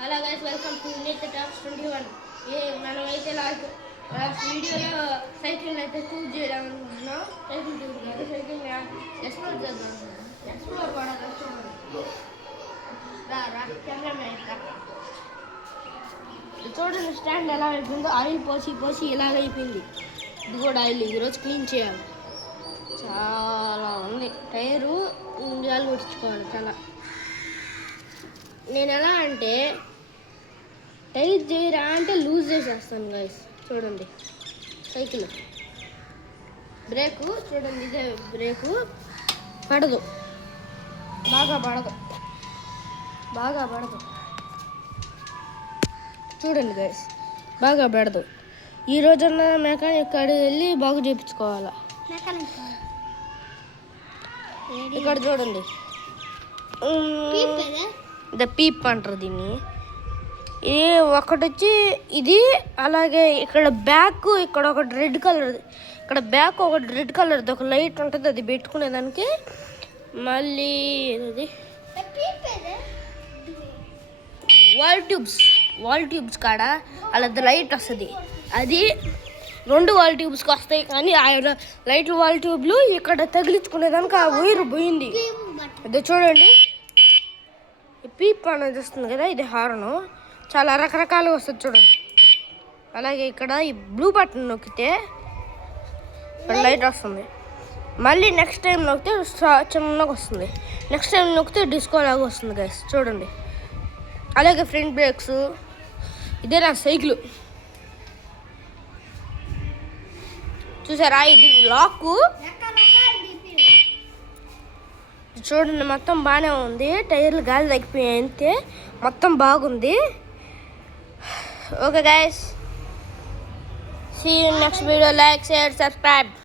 Hello guys, welcome to nature talks 21. మనమైతే last వీడియోలో cycle అయితే చూస్ చేయడం అనుకుంటున్నాం. సైకిల్ చూస్ కాదు, సైకిల్ ఎక్స్ప్లోర్ చేద్దాం. ఎక్స్ప్లోర్ కూడా కెమెరామెన్ చూడండి, స్టాండ్ ఎలా అయిపోయిందో. ఆయిల్ పోసి ఇలాగ అయిపోయింది. ఇది కూడా ఆయిల్ ఈరోజు క్లీన్ చేయాలి. చాలా ఉంది. టైరు ఇండియాలు కొట్టించుకోవాలి చాలా. నేను ఎలా అంటే టైట్ చేయరా అంటే లూజ్ చేసేస్తాను గైస్. చూడండి సైకిల్ బ్రేకు చూడండి, ఇదే బ్రేకు పడదు, బాగా పడదు చూడండి గైస్, బాగా పడదు. ఈ రోజున మెకానిక్ కాడికి వెళ్ళి బాగు చేయించుకోవాలా. ఇక్కడ చూడండి, పీప్ అంటారు దీన్ని. ఇది ఒకటి వచ్చి ఇది, అలాగే ఇక్కడ బ్యాక్, ఇక్కడ ఒకటి రెడ్ కలర్, ఇక్కడ బ్యాక్ ఒకటి రెడ్ కలర్ది ఒక లైట్ ఉంటుంది, అది పెట్టుకునేదానికి. మళ్ళీ ఇది వాల్ ట్యూబ్స్ కాడ అలా లైట్ వస్తుంది. అది 2 వాల్ ట్యూబ్స్కి వస్తాయి, కానీ ఆ లైట్లు వాల్ ట్యూబ్లు ఇక్కడ తగిలించుకునేదానికి ఆ వైర్ పోయింది. అదే చూడండి, పీప్ అనేది వస్తుంది కదా, ఇది హార్ను. చాలా రకరకాలుగా వస్తుంది చూడండి. అలాగే ఇక్కడ ఈ బ్లూ బటన్ నొక్కితే ఇక్కడ లైట్ వస్తుంది. మళ్ళీ నెక్స్ట్ టైం నొక్కితే చిన్నగా వస్తుంది. నెక్స్ట్ టైం నొక్కితే డిస్కో లాగా వస్తుంది గైస్ చూడండి. అలాగే ఫ్రంట్ బ్రేక్స్. ఇదే నా సైకిల్ చూసారా, ఇది లాక్ చూడండి. మొత్తం బాగానే ఉంది, టైర్లు గాలి తగ్గిపోయాయి అంతే, మొత్తం బాగుంది. Okay guys, see you next video. Like, share, subscribe.